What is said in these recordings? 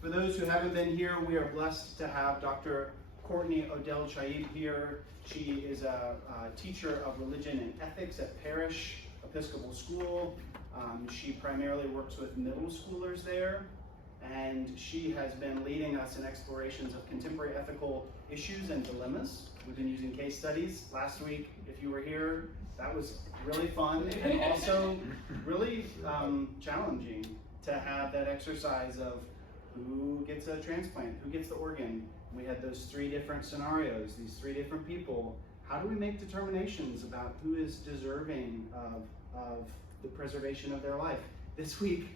For those who haven't been here, we are blessed to have Dr. Courtney Odell Chaib here. She is a teacher of religion and ethics at Parish Episcopal School. She primarily works with middle schoolers there, and she has been leading us in explorations of contemporary ethical issues and dilemmas. We've been using case studies. Last week, if you were here, that was really fun and also really challenging to have that exercise of who gets a transplant, who gets the organ. We had those 3 different scenarios, these 3 different people. How do we make determinations about who is deserving of the preservation of their life? This week,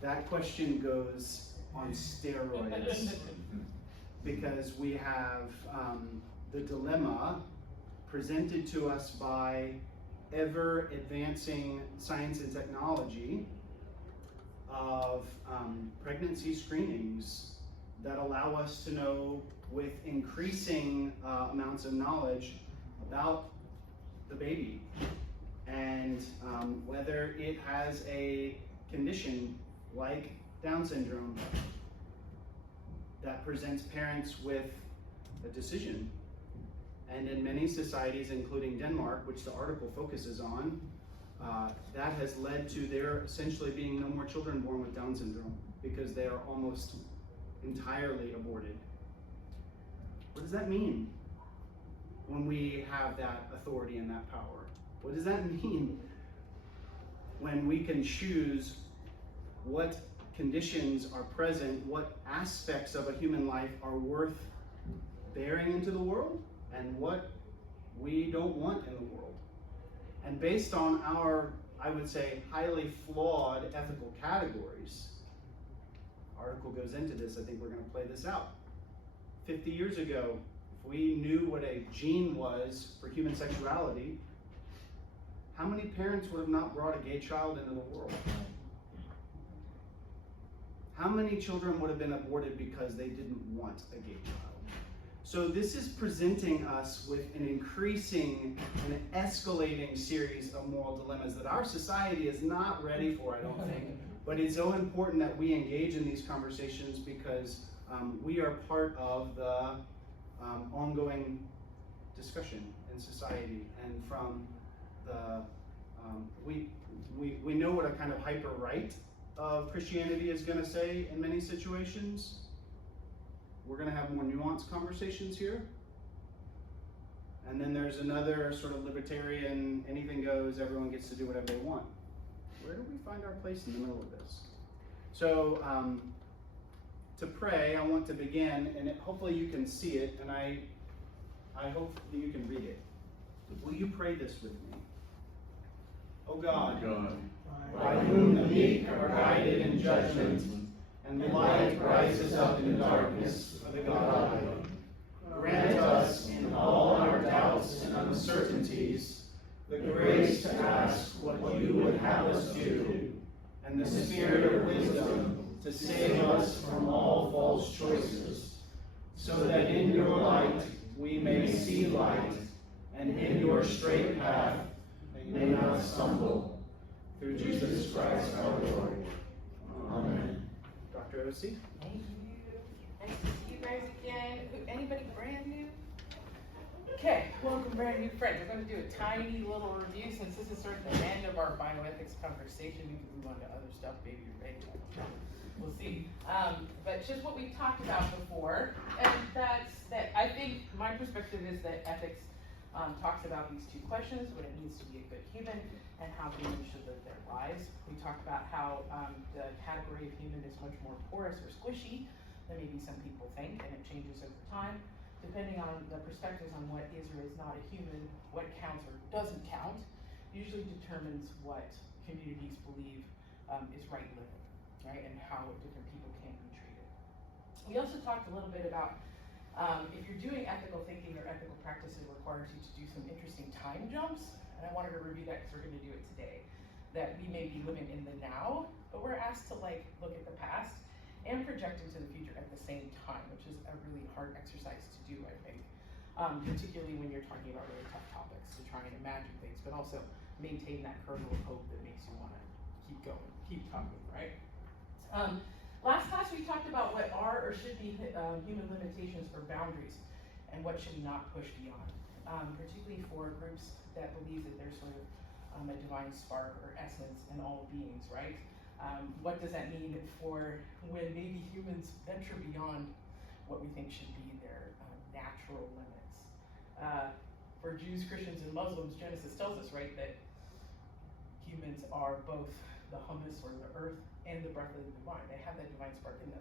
that question goes on steroids because we have the dilemma presented to us by ever advancing science and technology of pregnancy screenings that allow us to know with increasing amounts of knowledge about the baby and whether it has a condition like Down syndrome that presents parents with a decision. And in many societies, including Denmark, which the article focuses on, that has led to there essentially being no more children born with Down syndrome because they are almost entirely aborted. What does that mean when we have that authority and that power? What does that mean when we can choose what conditions are present, what aspects of a human life are worth bearing into the world, and what we don't want in the world? And based on our, I would say, highly flawed ethical categories, the article goes into this. I think we're going to play this out. 50 years ago, if we knew what a gene was for human sexuality, how many parents would have not brought a gay child into the world? How many children would have been aborted because they didn't want a gay child? So this is presenting us with an increasing and escalating series of moral dilemmas that our society is not ready for, I don't think. But it's so important that we engage in these conversations because we are part of the ongoing discussion in society. And from the, we know what a kind of hyper-right of Christianity is going to say in many situations. We're going to have more nuanced conversations here. And then there's another sort of libertarian, anything goes, everyone gets to do whatever they want. Where do we find our place in the middle of this? So to pray, I want to begin, and hopefully you can see it, and I hope that you can read it. Will you pray this with me? O God, by whom the meek are guided in judgment, and the light rises up in the darkness of the godly. Grant us in all our doubts and uncertainties the grace to ask what you would have us do, and the spirit of wisdom to save us from all false choices, so that in your light we may see light, and in your straight path may not stumble. Through Jesus Christ our Lord. Amen. Dr. O.C.? Thank you. Nice to see you guys again. Anybody brand new? Okay, welcome brand new friends. We're going to do a tiny little review since this is sort of the end of our bioethics conversation. We can move on to other stuff. Maybe you're ready. We'll see. But just what we talked about before, and that's that. I think my perspective is that ethics talks about these 2 questions: what it means to be a good human, and how humans should live their lives. We talked about how the category of human is much more porous or squishy than maybe some people think, and it changes over time. Depending on the perspectives on what is or is not a human, what counts or doesn't count, usually determines what communities believe is right living, right? And how different people can be treated. We also talked a little bit about if you're doing ethical thinking or ethical practice, it requires you to do some interesting time jumps. And I wanted to review that because we're going to do it today. That we may be living in the now, but we're asked to look at the past and project into the future at the same time, which is a really hard exercise to do, I think. Particularly when you're talking about really tough topics, to try and imagine things, but also maintain that kernel of hope that makes you want to keep going, keep talking, right? Last class we talked about what are or should be human limitations or boundaries and what should we not push beyond, particularly for groups that believe that there's sort of a divine spark or essence in all beings, right? What does that mean for when maybe humans venture beyond what we think should be their natural limits? For Jews, Christians, and Muslims, Genesis tells us, right, that humans are both the humus or the earth and the breath of the divine. They have that divine spark in them.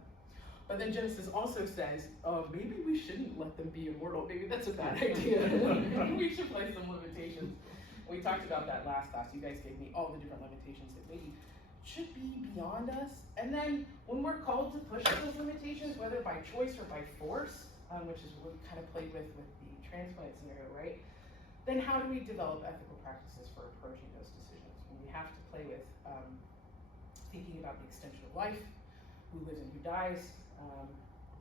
But then Genesis also says, maybe we shouldn't let them be immortal. Maybe that's a bad idea. Maybe we should place some limitations. We talked about that last class. You guys gave me all the different limitations that maybe should be beyond us. And then when we're called to push those limitations, whether by choice or by force, which is what we kind of played with the transplant scenario, right? Then how do we develop ethical practices for approaching those decisions? When we have to play with thinking about the extension of life, who lives and who dies,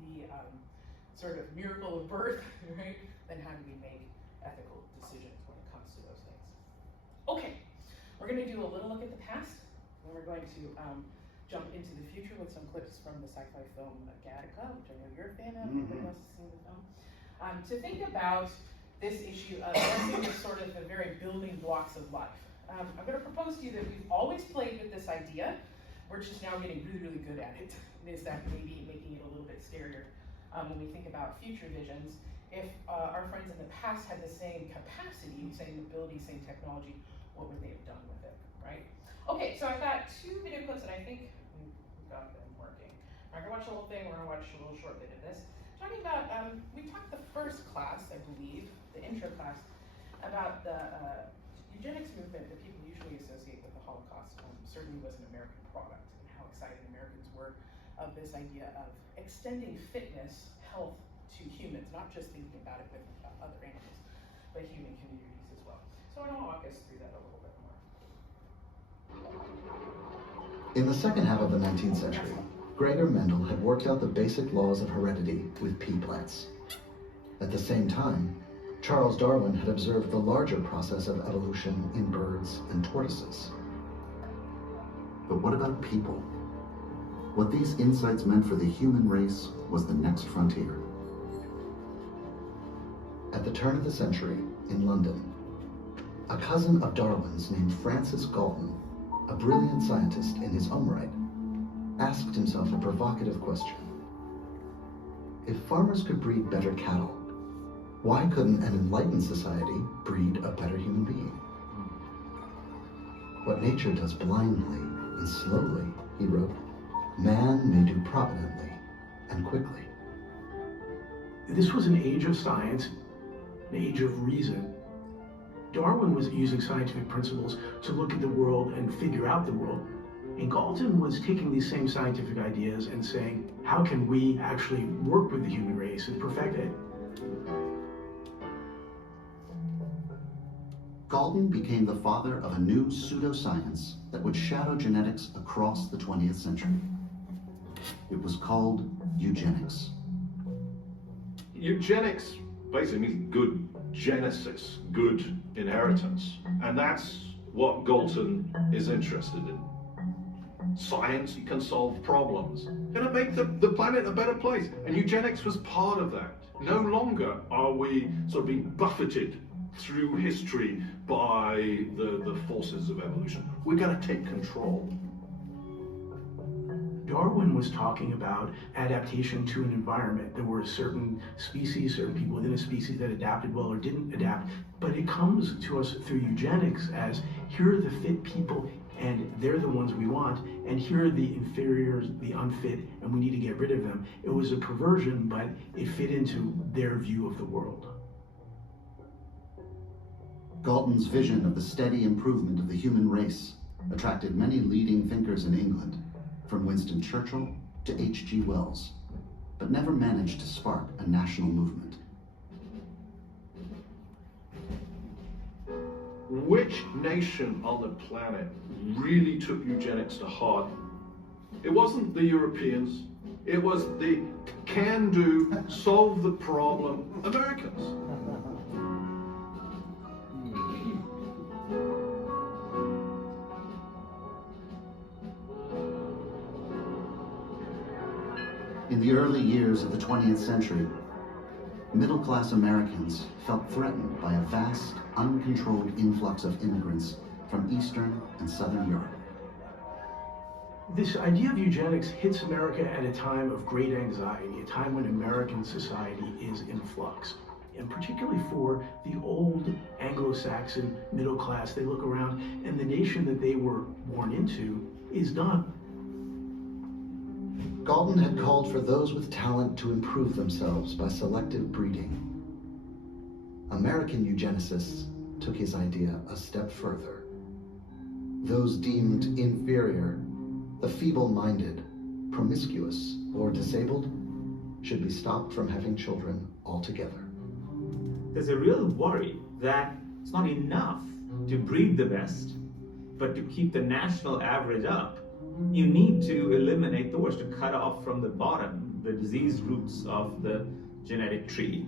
the sort of miracle of birth, right? Then how do we make ethical decisions when it comes to those things? Okay, we're going to do a little look at the past, and we're going to jump into the future with some clips from the sci-fi film Gattaca, which I know you're a fan of. Everybody else has seen the film. To think about this issue of sort of the very building blocks of life. I'm going to propose to you that we've always played with this idea. We're just now getting really, really good at it. Is that maybe making it a little bit scarier when we think about future visions? If our friends in the past had the same capacity, same ability, same technology, what would they have done with it, right? Okay, so I've got 2 video clips that I think we've got them working. We're not going to watch the whole thing, we're going to watch a little short bit of this. Talking about, we talked the first class, I believe, the intro class, about the eugenics movement that people usually associate with the Holocaust. Certainly was an American product, and how excited Americans were of this idea of extending fitness, health to humans, not just thinking about it with other animals, but human communities as well. So I want to walk us through that a little bit more. In the second half of the 19th century, Gregor Mendel had worked out the basic laws of heredity with pea plants. At the same time, Charles Darwin had observed the larger process of evolution in birds and tortoises. But what about people? What these insights meant for the human race was the next frontier. At the turn of the century, in London, a cousin of Darwin's named Francis Galton, a brilliant scientist in his own right, asked himself a provocative question. If farmers could breed better cattle, why couldn't an enlightened society breed a better human being? What nature does blindly and slowly, he wrote, man may do providently and quickly. This was an age of science, an age of reason. Darwin was using scientific principles to look at the world and figure out the world. And Galton was taking these same scientific ideas and saying, how can we actually work with the human race and perfect it? Galton became the father of a new pseudoscience that would shadow genetics across the 20th century. It was called eugenics. Eugenics basically means good genesis, good inheritance. And that's what Galton is interested in. Science can solve problems. Gonna make the planet a better place. And eugenics was part of that. No longer are we sort of being buffeted through history by the forces of evolution. We're gonna take control. Darwin was talking about adaptation to an environment. There were certain species, certain people within a species that adapted well or didn't adapt. But it comes to us through eugenics as here are the fit people and they're the ones we want, and here are the inferiors, the unfit, and we need to get rid of them. It was a perversion, but it fit into their view of the world. Galton's vision of the steady improvement of the human race attracted many leading thinkers in England, from Winston Churchill to H.G. Wells, but never managed to spark a national movement. Which nation on the planet really took eugenics to heart? It wasn't the Europeans. It was the can-do, solve the problem Americans. In the early years of the 20th century, middle-class Americans felt threatened by a vast, uncontrolled influx of immigrants from Eastern and Southern Europe. This idea of eugenics hits America at a time of great anxiety, a time when American society is in flux. And particularly for the old Anglo-Saxon middle class, they look around and the nation that they were born into is done. Galton had called for those with talent to improve themselves by selective breeding. American eugenicists took his idea a step further. Those deemed inferior, the feeble-minded, promiscuous, or disabled should be stopped from having children altogether. There's a real worry that it's not enough to breed the best, but to keep the national average up, you need to eliminate the worst, to cut off from the bottom the disease roots of the genetic tree.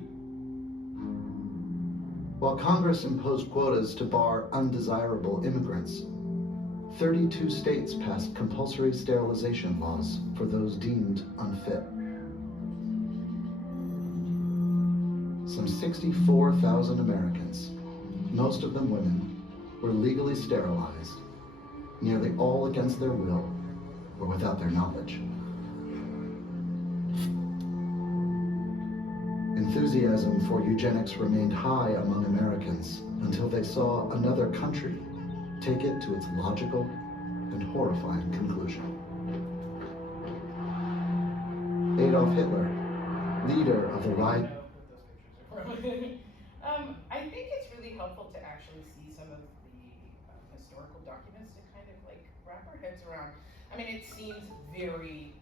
While Congress imposed quotas to bar undesirable immigrants, 32 states passed compulsory sterilization laws for those deemed unfit. Some 64,000 Americans, most of them women, were legally sterilized, nearly all against their will or without their knowledge. Enthusiasm for eugenics remained high among Americans until they saw another country take it to its logical and horrifying conclusion. Adolf Hitler, leader of the right. I think it's really helpful to actually see some of the historical documents to kind of like wrap our heads around. I mean, it seems very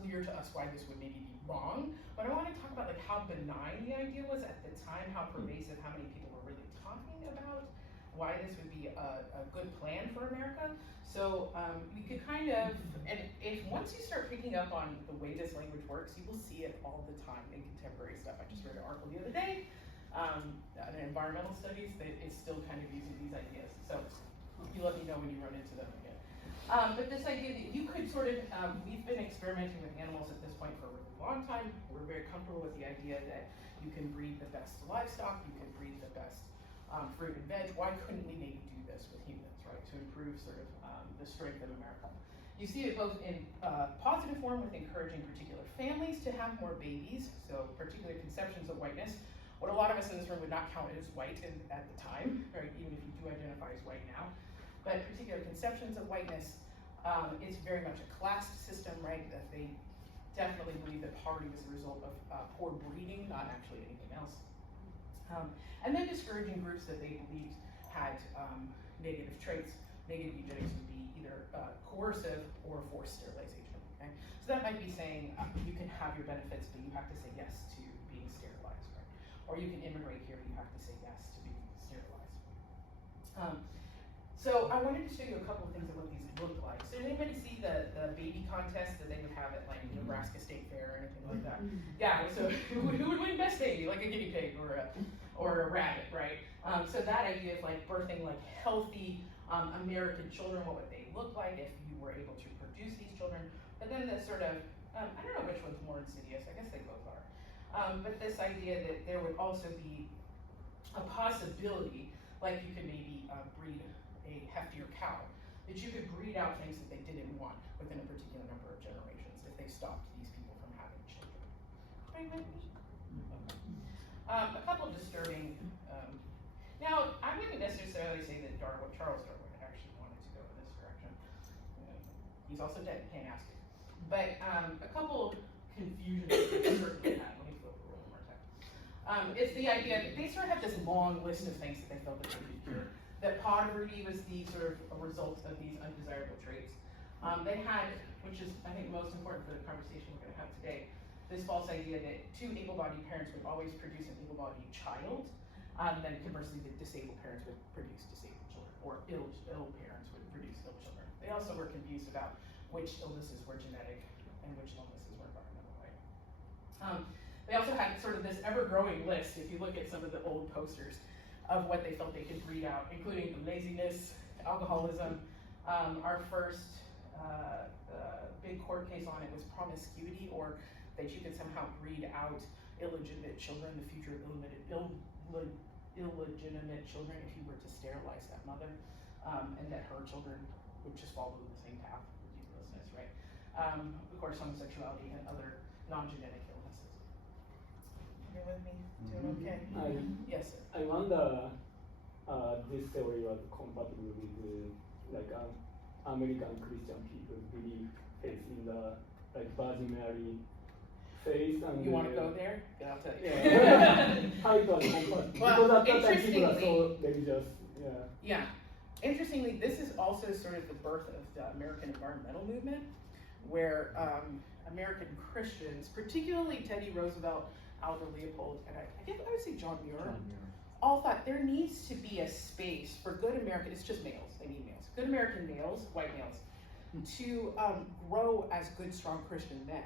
clear to us why this would maybe be wrong, but I want to talk about like how benign the idea was at the time, how pervasive, how many people were really talking about why this would be a good plan for America. So you could kind of, and if once you start picking up on the way this language works, you will see it all the time in contemporary stuff. I just read an article the other day, in environmental studies, that is still kind of using these ideas. So you let me know when you run into them again. But this idea that you could sort of, we've been experimenting with animals at this point for a really long time. We're very comfortable with the idea that you can breed the best livestock, you can breed the best fruit and veg. Why couldn't we maybe do this with humans, right? To improve sort of the strength of America. You see it both in positive form with encouraging particular families to have more babies, so particular conceptions of whiteness. What a lot of us in this room would not count as white at the time, right? Even if you do identify as white now. But particular conceptions of whiteness is very much a class system, right? That they definitely believe that poverty was a result of poor breeding, not actually anything else. And then discouraging groups that they believed had negative traits. Negative eugenics would be either coercive or forced sterilization. Okay? So that might be saying you can have your benefits, but you have to say yes to being sterilized, right? Or you can immigrate here, but you have to say yes to being sterilized. So I wanted to show you a couple of things of what these look like. So did anybody see the baby contest that they would have at like Nebraska State Fair or anything like that? Yeah, so who would win best baby, like a guinea pig or a rabbit, right? So that idea of like birthing like healthy American children, what would they look like if you were able to produce these children? But then the sort of, I don't know which one's more insidious, I guess they both are. But this idea that there would also be a possibility, like you could maybe breed a heftier cow, that you could breed out things that they didn't want within a particular number of generations if they stopped these people from having children. Right, a couple of disturbing, now I wouldn't necessarily say that Charles Darwin actually wanted to go in this direction. He's also dead, can't ask him. But a couple confusions that they certainly had, let me flip the roll one more time. It's the idea that they sort of have this long list of things that they felt that they could cure. That poverty was the sort of a result of these undesirable traits. They had, which is I think most important for the conversation we're going to have today, this false idea that two able-bodied parents would always produce an able-bodied child, then conversely the disabled parents would produce disabled children, or ill parents would produce ill children. They also were confused about which illnesses were genetic and which illnesses were environmental, right? They also had sort of this ever-growing list, if you look at some of the old posters, of what they felt they could breed out, including laziness, alcoholism. Our first big court case on it was promiscuity, or that you could somehow breed out illegitimate children, the future illegitimate children, if you were to sterilize that mother, and that her children would just follow the same path. Ridiculousness, right? Of course, homosexuality and other non-genetic illnesses. You're with me? Doing okay? Yes, sir. I wonder this theory was compatible with American Christian people's belief faith in the Virgin Mary faith. And You want to go there? Yeah, I'll tell you. Yeah. How it was compatible? Well, Because at that time people are so interestingly- religious. Yeah. Yeah. Interestingly, this is also sort of the birth of the American environmental movement, where American Christians, particularly Teddy Roosevelt, Alva Leopold, and I guess I would say John Muir, all thought there needs to be a space for good American, it's just males, they need males, good American males, white males, to grow as good, strong Christian men.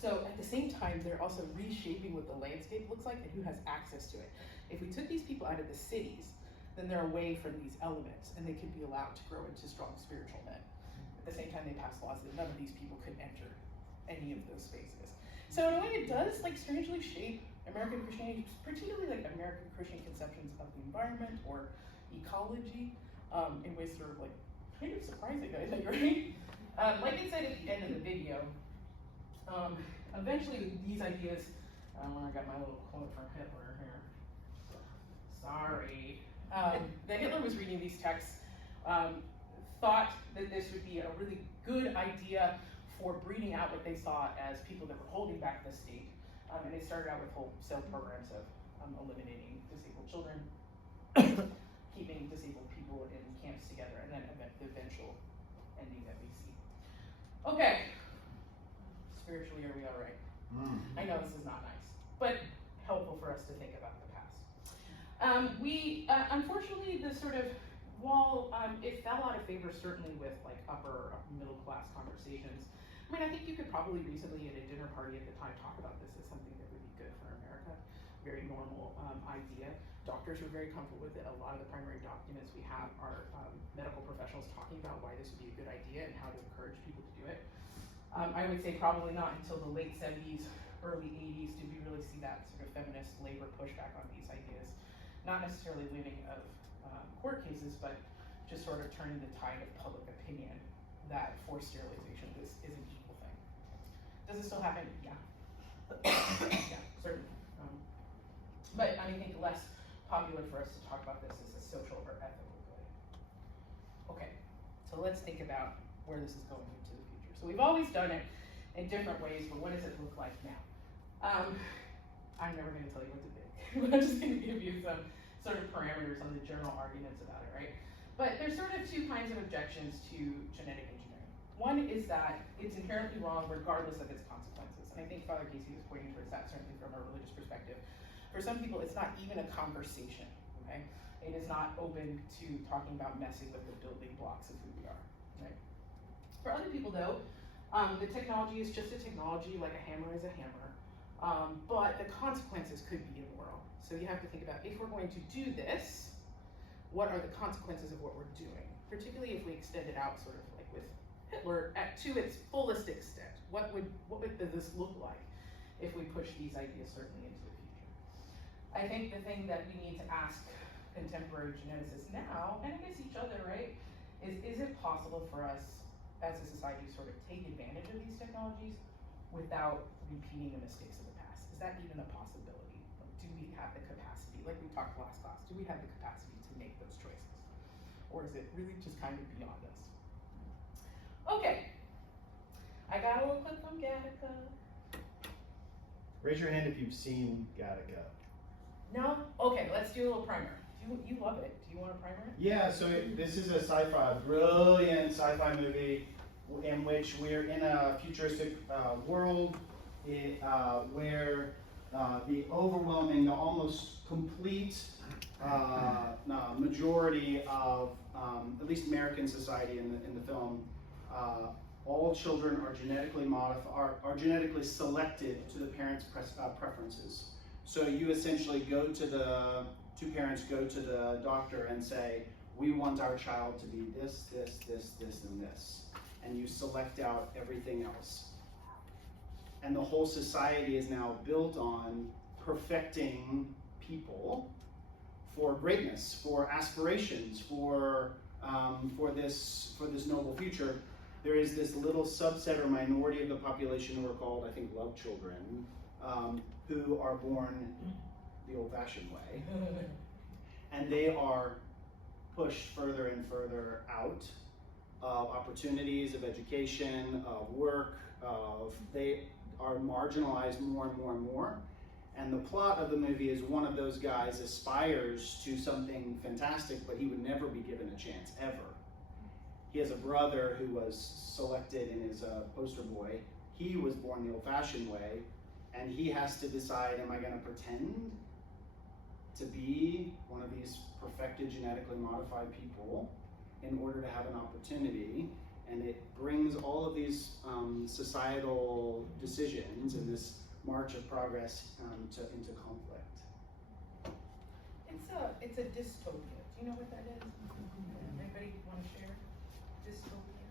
So at the same time, they're also reshaping what the landscape looks like and who has access to it. If we took these people out of the cities, then they're away from these elements and they could be allowed to grow into strong spiritual men. At the same time, they passed laws that none of these people could enter any of those spaces. So in a way, it does strangely shape American Christianity, particularly American Christian conceptions of the environment or ecology, in ways that are kind of surprising, I think, right? Like it said at the end of the video, eventually these ideas, I got my little quote from Hitler here. Sorry. That Hitler was reading these texts, thought that this would be a really good idea for breeding out what they saw as people that were holding back the state. And they started out with wholesale programs of eliminating disabled children, keeping disabled people in camps together, and then the eventual ending that we see. Okay, spiritually, are we all right? I know this is not nice, but helpful for us to think about the past. Unfortunately, the sort of while it fell out of favor certainly with upper middle class conversations. I mean, I think you could probably reasonably at a dinner party at the time talk about this as something that would be good for America. Very normal idea. Doctors were very comfortable with it. A lot of the primary documents we have are medical professionals talking about why this would be a good idea and how to encourage people to do it. I would say probably not until the late 70s, early 80s did we really see that sort of feminist labor pushback on these ideas. Not necessarily winning of court cases, but just sort of turning the tide of public opinion that forced sterilization is an evil thing. Does it still happen? Yeah. Yeah, certainly. But I think less popular for us to talk about this as a social or ethical good. Okay, so let's think about where this is going into the future. So we've always done it in different ways, but what does it look like now? I'm never going to tell you what to think. I'm just going to give you some sort of parameters on the general arguments about it, right? But there's sort of two kinds of objections to genetic engineering. One is that it's inherently wrong regardless of its consequences. And I think Father Casey was pointing towards that certainly from a religious perspective. For some people, it's not even a conversation, okay? It is not open to talking about messing with the building blocks of who we are, right? For other people though, the technology is just a technology, like a hammer is a hammer, but the consequences could be immoral. So you have to think about, if we're going to do this, what are the consequences of what we're doing? Particularly if we extend it out sort of like with Hitler to its fullest extent. What would this look like if we push these ideas certainly into the future? I think the thing that we need to ask contemporary geneticists now, and I guess each other, right, is it possible for us as a society to sort of take advantage of these technologies without repeating the mistakes of the past? Is that even a possibility? Do we have the capacity, like we talked last class, do we have the capacity to make those choices? Or is it really just kind of beyond us? Okay, I got a little clip from Gattaca. Raise your hand if you've seen Gattaca. No? Okay, let's do a little primer. You love it. Do you want a primer? Yeah, so this is a brilliant sci-fi movie in which we're in a futuristic world where the overwhelming, the almost complete majority of at least American society in the film, all children are genetically selected to the parents' preferences. So you essentially two parents go to the doctor and say, we want our child to be this, this, this, this, and this. and you select out everything else. And the whole society is now built on perfecting people for greatness, for aspirations, for this noble future. There is this little subset or minority of the population who are called, I think, love children, who are born the old-fashioned way, and they are pushed further and further out of opportunities, of education, of work, they are marginalized more and more and more. And the plot of the movie is one of those guys aspires to something fantastic, but he would never be given a chance, ever. He has a brother who was selected and is a poster boy. He was born the old-fashioned way, and he has to decide, am I going to pretend to be one of these perfected, genetically modified people in order to have an opportunity? And it brings all of these societal decisions and this march of progress into conflict. It's a dystopia. Do you know what that is? Anybody want to share? Dystopia.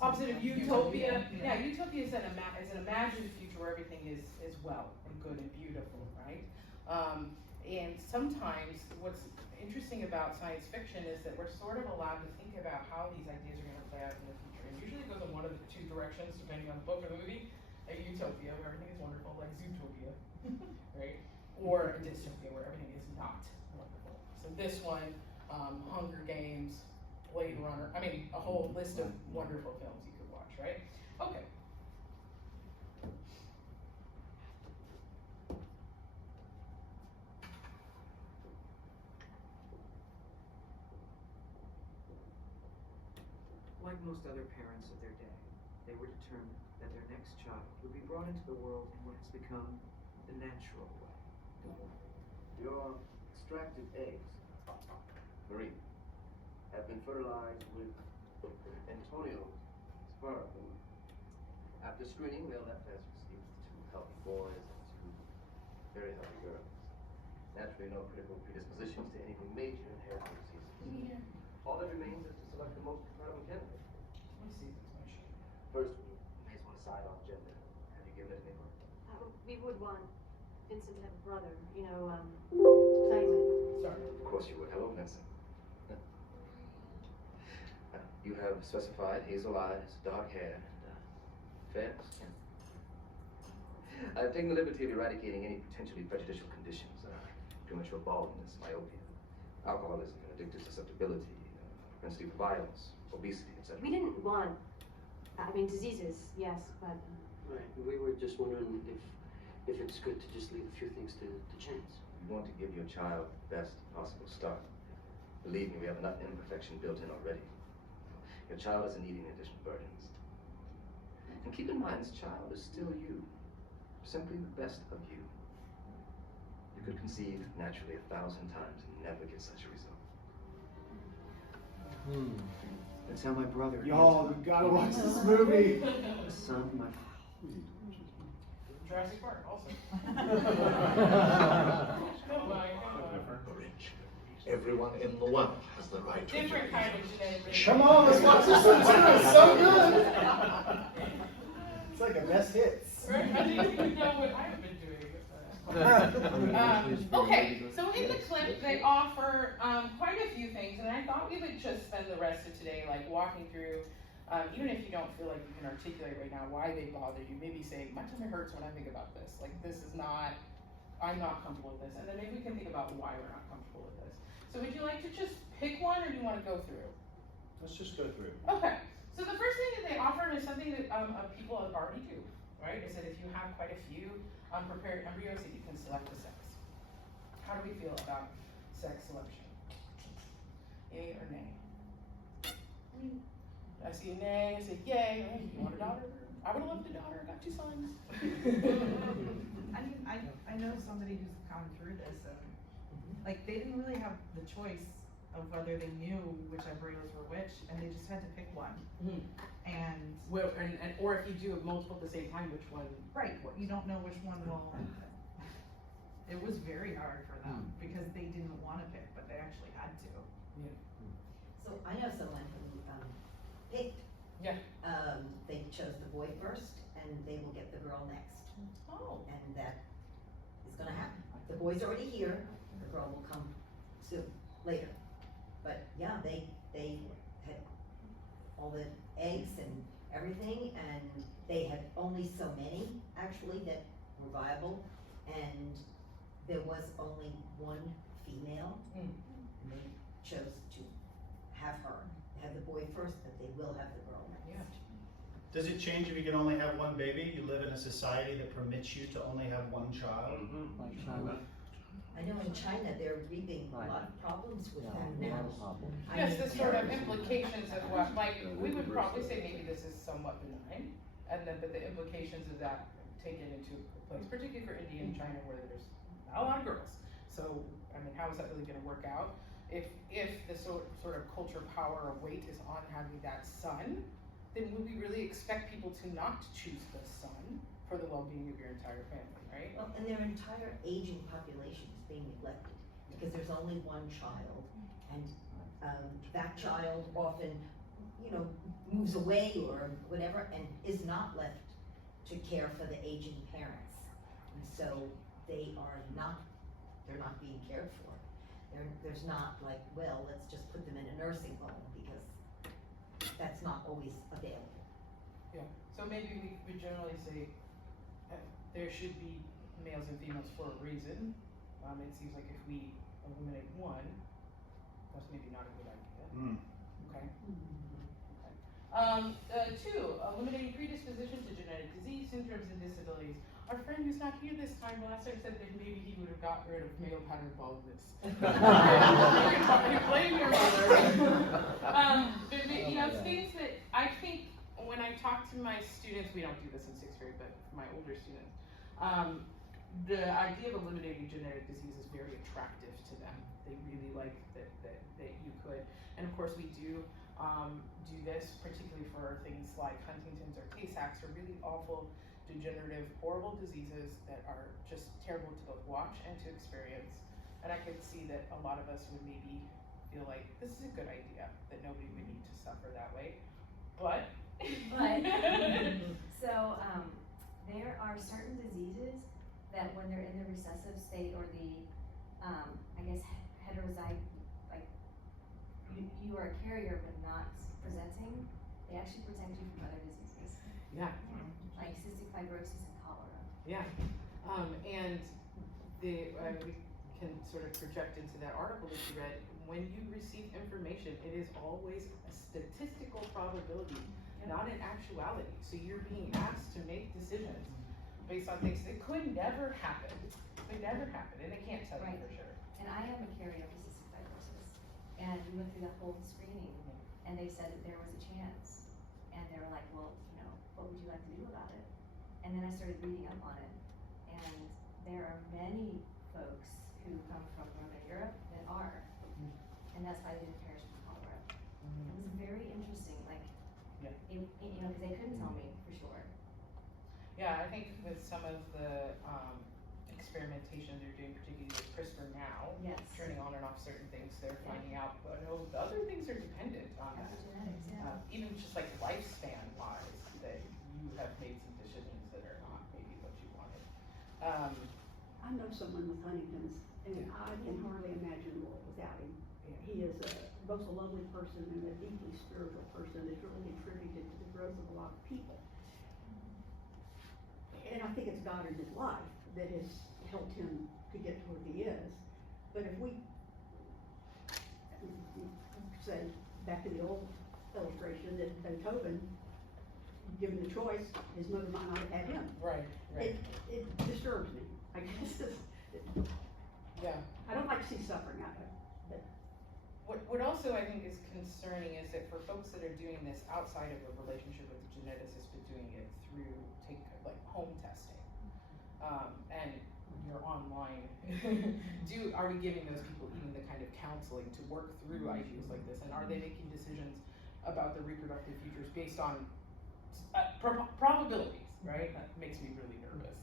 Opposite of utopia. Yeah, utopia is an imagined future where everything is well and good and beautiful, right? And sometimes what's interesting about science fiction is that we're sort of allowed to think about how these ideas are going to play out in the future. And usually it goes in one of the two directions, depending on the book or the movie. A utopia, where everything is wonderful, like Zootopia, right? Or a dystopia, where everything is not wonderful. So this one, Hunger Games, Blade Runner, I mean, a whole list of wonderful films you could watch, right? Okay. Like most other parents of their day, they were determined that their next child would be brought into the world in what has become the natural way. Your extracted eggs, Marie, have been fertilized with Antonio's sperm. After screening, they'll have to receive 2 healthy boys and 2 very healthy girls. Naturally, no critical predispositions to anything major inherited diseases. All that remains is to select the most compatible candidate. Let me see if it's my show. First, we may want to decide on gender. Have you given it any thought? We would want Vincent to have a brother, to play with. Sorry. Of course you would. Hello, Vincent. You have specified hazel eyes, dark hair, and fair skin. I've taken the liberty of eradicating any potentially prejudicial conditions, premature baldness, myopia, alcoholism, addictive susceptibility, propensity for violence, obesity, etc. We didn't want, diseases, yes, but... Right, we were just wondering if it's good to just leave a few things to chance. We want to give your child the best possible start. Believe me, we have enough imperfection built in already. Your child isn't needing additional burdens. And keep in mind, this child is still you. Simply the best of you. You could conceive naturally 1,000 times and never get such a result. That's how my brother... Y'all, you gotta watch this movie. Son, my... Jurassic Park, also. Everyone in the world has the right to Different kind of genetic. Come on, let's watch this one too. It's so good. It's like a best hits. Right? I think you know what I've been doing. Okay, so in the clip they offer quite a few things, and I thought we would just spend the rest of today like walking through, even if you don't feel like you can articulate right now why they bother you, maybe say, my tummy hurts when I think about this. Like this is not, I'm not comfortable with this. And then maybe we can think about why we're not comfortable with this. So would you like to just pick one, or do you want to go through? Let's just go through. Okay, so the first thing that they offer is something that people already do, right? Is that if you have quite a few prepared embryos, that you can select the sex. How do we feel about sex selection? Yay or nay? I see a nay, I say yay. You want a daughter? I would have loved a daughter, got 2 sons. I know somebody who's gone through this, and like they didn't really have the choice of whether they knew which embryos were which, and they just had to pick one. And or if you do multiple at the same time, which one? Right, you don't know which one will. It was very hard for them because they didn't want to pick, but they actually had to. So I know someone who picked. Yeah. They chose the boy first, and they will get the girl next. Oh. And that is gonna happen. The boy's already here, the girl will come soon, later. But yeah, they had all the eggs and everything, and they had only so many, actually, that were viable, and there was only one female, and they chose to have her, have the boy first, but they will have the girl next. Yeah. Does it change if you can only have one baby? You live in a society that permits you to only have one child? Like China. I know in China, they're reaping a lot of problems with that now. Yes, the sort of implications of what, like, we would probably say maybe this is somewhat benign, and then, but the implications of that taken into place, particularly for India and China where there's not a lot of girls. So, I mean, how is that really gonna work out? If the sort of culture, power, or weight is on having that son, then would we really expect people to not choose the son for the well-being of your entire family, right? Well, and their entire aging population is being neglected because there's only one child, and that child often, moves away or whatever, and is not left to care for the aging parents. And so they're not being cared for. There's not like, well, let's just put them in a nursing home because that's not always available. Yeah, so maybe we would generally say there should be males and females for a reason. It seems like if we eliminate one, that's maybe not a good idea. Okay. Okay. 2, eliminating predisposition to genetic disease, syndromes, and disabilities. Our friend who's not here this time last time said that maybe he would have got rid of male pattern baldness. You blame your mother. But things that I think when I talk to my students, we don't do this in 6th grade, but for my older students, the idea of eliminating genetic disease is very attractive to them. They really like that you could, and of course we do this particularly for things like Huntington's or Tay-Sachs, or really awful, degenerative, horrible diseases that are just terrible to both watch and to experience. And I could see that a lot of us would maybe feel like this is a good idea, that nobody would need to suffer that way. But so there are certain diseases that when they're in the recessive state, or the heterozygote, like you are a carrier but not presenting, they actually protect you from other diseases. Yeah. Like cystic fibrosis and cholera. Yeah. And we can sort of project into that article that you read. When you receive information, it is always a statistical probability, not an actuality. So you're being asked to make decisions based on things that could never happen. Could never happen, and they can't tell you for sure. And I am a carrier of cystic fibrosis, and we went through that whole screening, and they said that there was a chance, and they were like, well, what would you like to do about it? And then I started reading up on it, and there are many folks who come from Northern Europe that are, and that's why they didn't perish from cholera. It was very interesting, because they couldn't tell me for sure. Yeah, I think with some of the experimentation they're doing, particularly with CRISPR now, turning on and off certain things, they're finding out, but no, the other things are dependent on that. Even just like lifespan-wise, that you have made some decisions that are not maybe what you wanted. I know someone with Huntington's, and I can hardly imagine the world without him. He is both a lovely person and a deeply spiritual person that's really contributed to the growth of a lot of people. And I think it's God in his life that has helped him to get to where he is. But if we say, back to the old illustration, that Beethoven, given the choice, his mother might not have had him. Right. It disturbs me. I guess I don't like to see suffering out of it. What also I think is concerning is that for folks that are doing this outside of a relationship with a geneticist, but doing it through home testing, and you're online, are we giving those people even the kind of counseling to work through ideas like this, and are they making decisions about their reproductive futures based on probabilities, right? That makes me really nervous.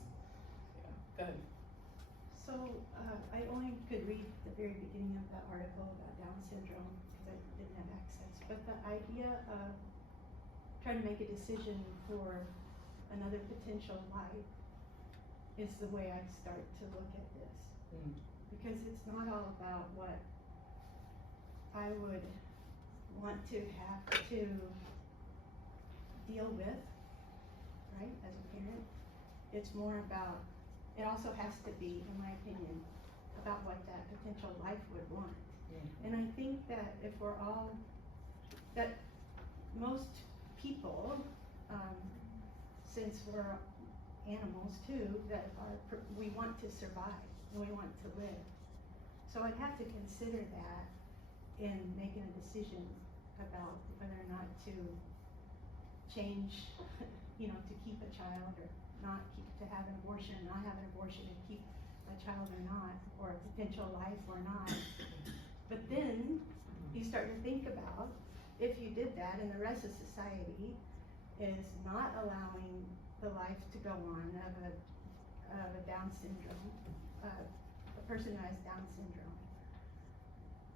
Yeah, go ahead. So I only could read the very beginning of that article about Down syndrome because I didn't have access. But the idea of try to make a decision for another potential life is the way I start to look at this. Because it's not all about what I would want to have to deal with, right, as a parent. It's more about, it also has to be, in my opinion, about what that potential life would want. And I think that if we're all, that most people, since we're animals too, that we want to survive and we want to live. So I'd have to consider that in making a decision about whether or not to change, to keep a child or not keep, to have an abortion, not have an abortion, and keep a child or not, or a potential life or not. But then you start to think about, if you did that and the rest of society is not allowing the life to go on of a Down syndrome, a person who has Down syndrome,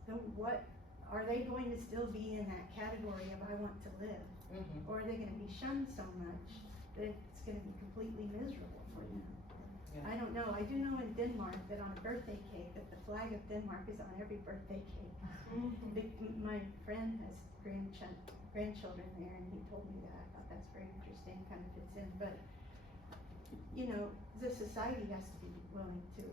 then what, are they going to still be in that category of I want to live? Or are they gonna be shunned so much that it's gonna be completely miserable for them? I don't know. I do know in Denmark that on a birthday cake, that the flag of Denmark is on every birthday cake. My friend has grandchildren there, and he told me that. I thought that's very interesting, kind of fits in. But, the society has to be willing to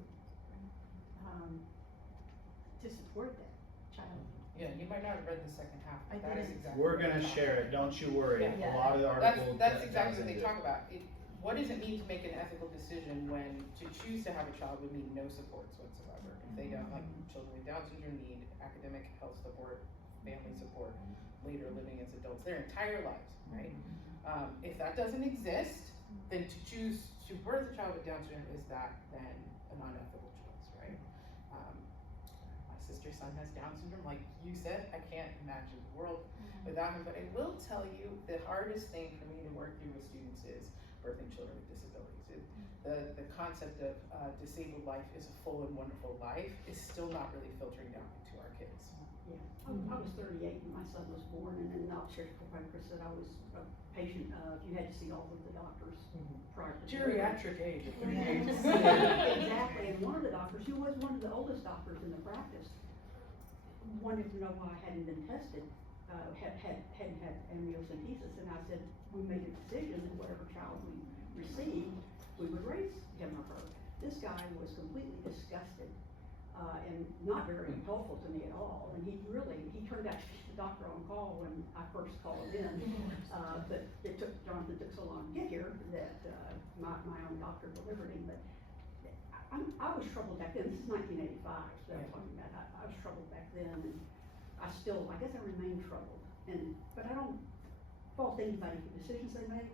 support that child. Yeah, you might not have read the second half, but that is exactly. We're gonna share it, don't you worry. Yeah. A lot of the article. That's exactly what they talk about. What does it mean to make an ethical decision when to choose to have a child would mean no supports whatsoever? If they don't, like children with Down syndrome need academic health support, family support, later living as adults, their entire lives, right? If that doesn't exist, then to choose to birth a child with Down syndrome is that then an unethical choice, right? My sister's son has Down syndrome, like you said, I can't imagine the world without him, but I will tell you the hardest thing for me to work through with students is birthing children with disabilities. The concept of disabled life is a full and wonderful life is still not really filtering down into our kids. Yeah, I was 38 when my son was born, and then the obstetrical practice said I was a patient of, you had to see all of the doctors prior to Geriatric age of 38. Exactly, and one of the doctors, who was one of the oldest doctors in the practice, wanted to know why I hadn't been tested, hadn't had amniocentesis, and I said, we made a decision that whatever child we received, we would raise him or her. This guy was completely disgusted, and not very helpful to me at all, and he turned out to be the doctor on call when I first called in, but Jonathan took so long to get here that, my own doctor delivered him, but I was troubled back then. This is 1985, so that's what I'm talking about. I was troubled back then, and I guess I remain troubled, but I don't fault anybody for decisions they make.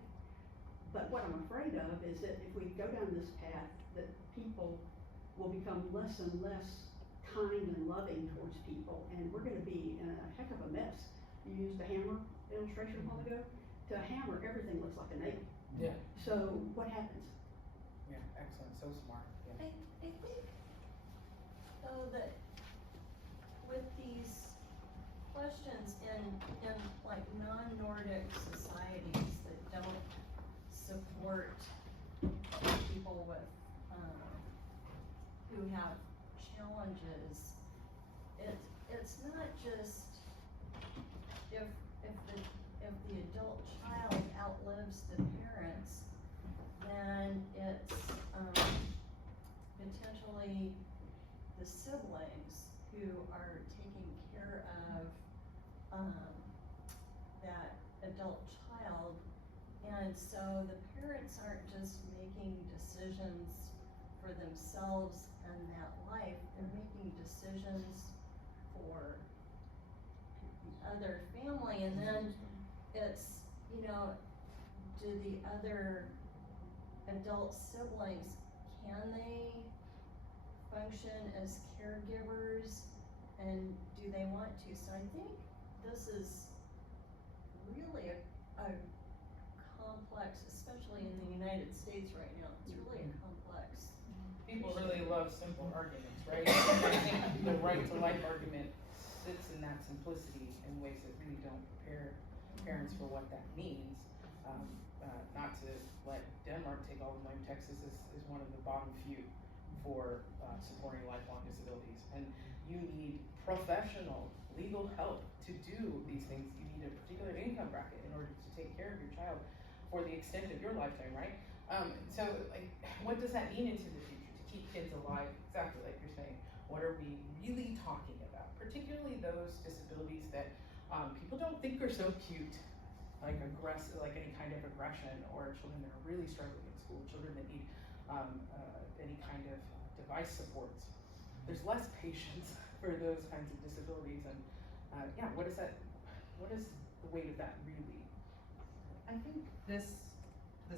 But what I'm afraid of is that if we go down this path, that people will become less and less kind and loving towards people, and we're gonna be in a heck of a mess. You used the hammer illustration a while ago. To a hammer, everything looks like a nail. Yeah. So what happens? Yeah, excellent, so smart. I think, though, that with these questions in like non-Nordic societies that don't support people with, who have challenges, it's not just if the adult child outlives the parents, then it's potentially the siblings who are taking care of that adult child, and so the parents aren't just making decisions for themselves and that life, they're making decisions for the other family, and then it's, do the other adult siblings, can they function as caregivers, and do they want to? So I think this is really a complex, especially in the United States right now, it's really a complex. People really love simple arguments, right? I think the right to life argument sits in that simplicity in ways that really don't prepare parents for what that means. Not to let Denmark take all the blame, Texas is one of the bottom few for supporting lifelong disabilities. And you need professional legal help to do these things. You need a particular income bracket in order to take care of your child for the extent of your lifetime, right? So like, what does that mean into the future to keep kids alive? Exactly like you're saying. What are we really talking about? Particularly those disabilities that people don't think are so cute, like any kind of aggression, or children that are really struggling in school, children that need any kind of device supports. There's less patience for those kinds of disabilities, and yeah, what is the weight of that really? I think this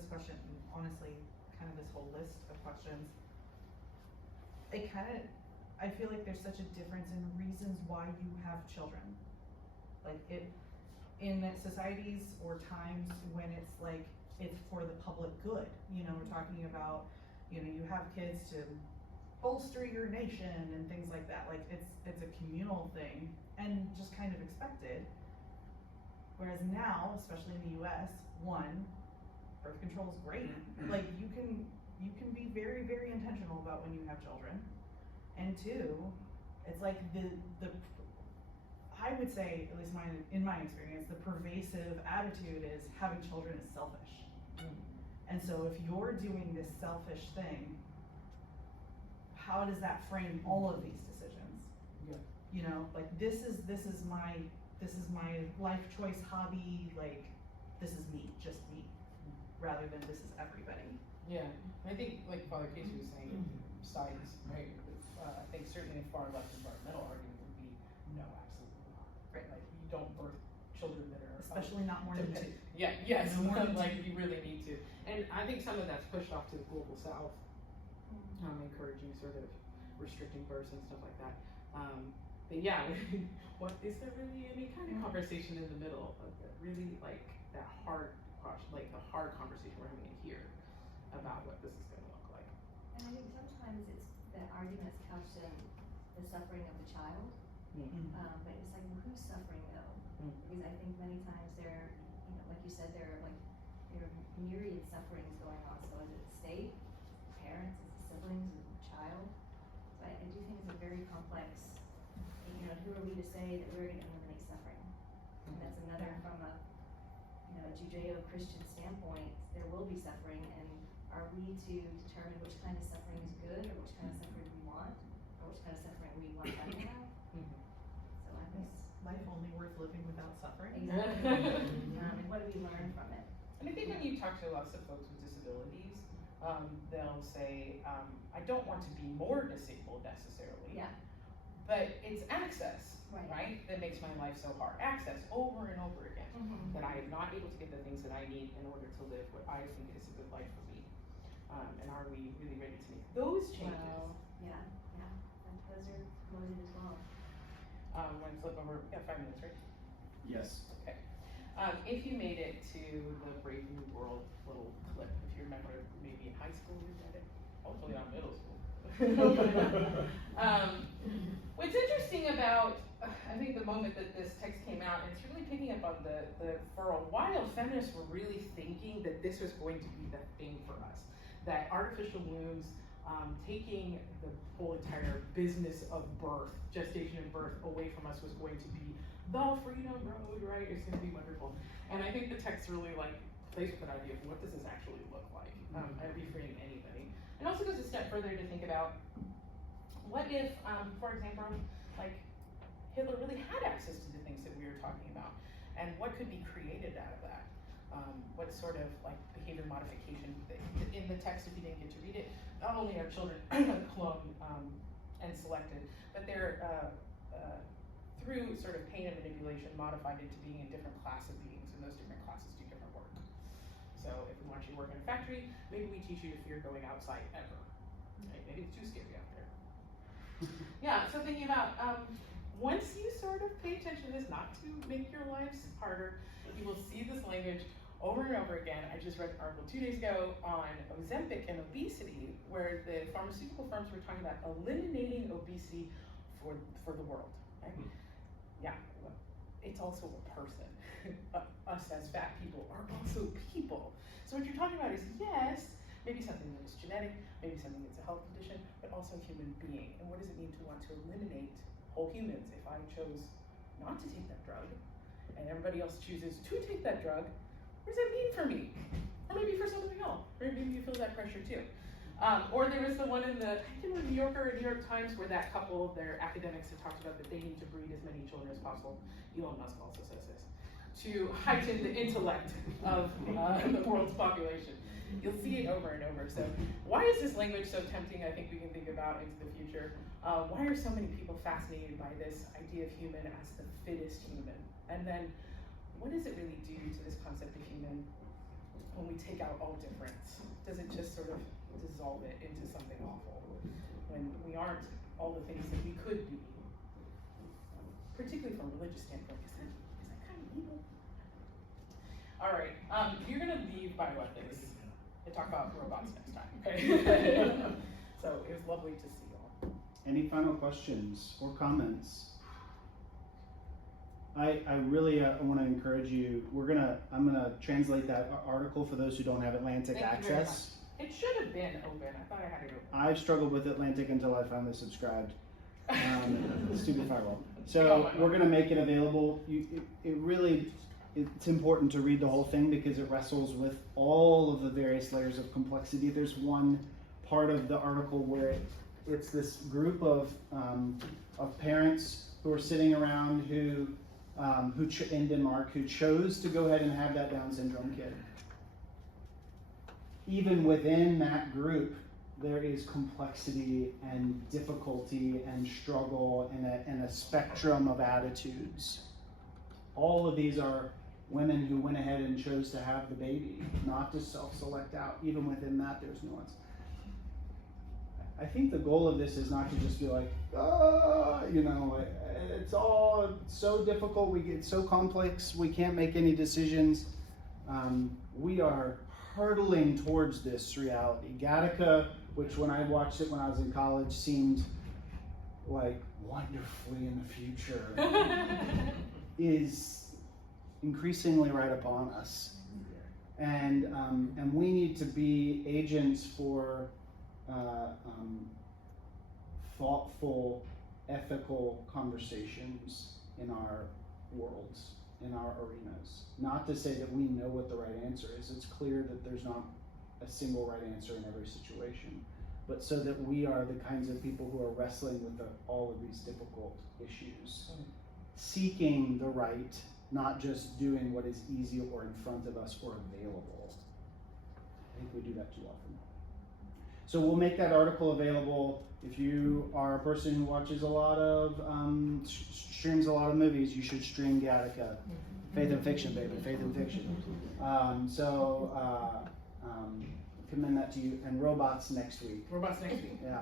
question, honestly, kind of this whole list of questions, I feel like there's such a difference in reasons why you have children. Like in societies or times when it's like, it's for the public good, you know, we're talking about, you know, you have kids to bolster your nation and things like that. Like it's a communal thing and just kind of expected. Whereas now, especially in the US, one, birth control is great. Like you can be very, very intentional about when you have children. And two, it's like I would say, at least in my experience, the pervasive attitude is having children is selfish. And so if you're doing this selfish thing, how does that frame all of these decisions? Yeah. You know, like this is my life choice hobby, like this is me, just me, rather than this is everybody. Yeah, I think like Father Casey was saying, sides, right? I think certainly a far left environmental argument would be no, absolutely not. Right, like you don't birth children that are especially not more than two. Yeah, yes, no more than like two. you really need to. And I think some of that's pushed off to the global south, encouraging sort of restricting births and stuff like that. But yeah, what is there really any kind of conversation in the middle of that really like that hard conversation we're having here about what this is going to look like? And I think sometimes the arguments couched in the suffering of the child, but it's like, well, who's suffering though? Because I think many times there, you know, like you said, there are myriad sufferings going on. So is it the state, parents, is it siblings, is it the child? So I do think it's a very complex. You know, who are we to say that we're going to eliminate suffering? And that's another from a Judeo-Christian standpoint. There will be suffering, and are we to determine which kind of suffering is good, or which kind of suffering we want, or which kind of suffering we want them to have? So I guess life only worth living without suffering. Exactly. And what do we learn from it? And I think when you talk to lots of folks with disabilities, they'll say, I don't want to be more disabled necessarily. Yeah. But it's access, right? That makes my life so hard. Access over and over again. That I am not able to get the things that I need in order to live what I think is a good life for me. And are we really ready to make those changes? Well, yeah. Those are loaded as well. I'm going to flip over. We got 5 minutes, right? Yes. Okay. If you made it to the Brave New World little clip, if you remember, maybe in high school you read it, hopefully not middle school. What's interesting about, I think the moment that this text came out, and it's really picking up on for a while, feminists were really thinking that this was going to be the thing for us. That artificial wombs, taking the whole entire business of birth, gestation and birth away from us was going to be the freedom road, right? It's going to be wonderful. And I think the text really plays with that idea of what does this actually look like? I'd be freeing anybody. It also goes a step further to think about what if, for example, like Hitler really had access to the things that we were talking about, and what could be created out of that? What sort of like behavior modification in the text, if you didn't get to read it, not only are children cloned and selected, but they're through sort of pain and manipulation modified into being a different class of beings, and those different classes do different work. So if we want you to work in a factory, maybe we teach you to fear going outside ever. Right? Maybe it's too scary out there. Yeah, so thinking about, once you sort of pay attention to this, not to make your lives harder, you will see this language over and over again. I just read an article 2 days ago on Ozempic and obesity, where the pharmaceutical firms were talking about eliminating obesity for the world. Right? Yeah, it's also a person. Us as fat people are also people. So what you're talking about is, yes, maybe something that is genetic, maybe something that's a health condition, but also a human being. And what does it mean to want to eliminate whole humans? If I chose not to take that drug, and everybody else chooses to take that drug, what does that mean for me? Or maybe for somebody else. Or maybe you feel that pressure too. Or there was the one in the, I think it was New Yorker or New York Times, where that couple, their academics had talked about that they need to breed as many children as possible. Elon Musk also says this, to heighten the intellect of the world's population. You'll see it over and over. So why is this language so tempting? I think we can think about into the future. Why are so many people fascinated by this idea of human as the fittest human? And then what does it really do to this concept of human when we take out all difference? Does it just sort of dissolve it into something awful when we aren't all the things that we could be? Particularly from a religious standpoint, is that kind of evil? All right, you're gonna leave bioethics and talk about robots next time, okay? So it was lovely to see you all. Any final questions or comments? I really want to encourage you. I'm gonna translate that article for those who don't have Atlantic Thank you very access. much. It should have been open. I thought I had it open. I've struggled with Atlantic until I finally subscribed. Stupid firewall. So we're gonna make it available. It's important to read the whole thing because it wrestles with all of the various layers of complexity. There's one part of the article where it's this group of parents who are sitting around who in Denmark who chose to go ahead and have that Down syndrome kid. Even within that group, there is complexity and difficulty and struggle and a spectrum of attitudes. All of these are women who went ahead and chose to have the baby, not to self-select out. Even within that, there's nuance. I think the goal of this is not to just be like, it's all so difficult, it's so complex, we can't make any decisions. We are hurtling towards this reality. Gattaca, which when I watched it when I was in college, seemed like wonderfully in the future, is increasingly right upon us. And we need to be agents for thoughtful, ethical conversations in our worlds, in our arenas. Not to say that we know what the right answer is. It's clear that there's not a single right answer in every situation, but so that we are the kinds of people who are wrestling with all of these difficult issues, seeking the right, not just doing what is easy or in front of us or available. I think we do that too often. So we'll make that article available. If you are a person who watches a lot of, streams a lot of movies, you should stream Gattaca. Faith and fiction, baby, faith and fiction. Commend that to you. And robots next week. Robots next week. Yeah.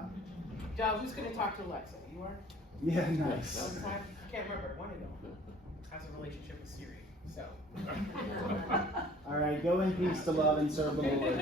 Giles, who's going to talk to Alexa? You are? Yeah, nice. I can't remember. One of them has a relationship with Siri. So. All right, go in peace to love and serve the Lord.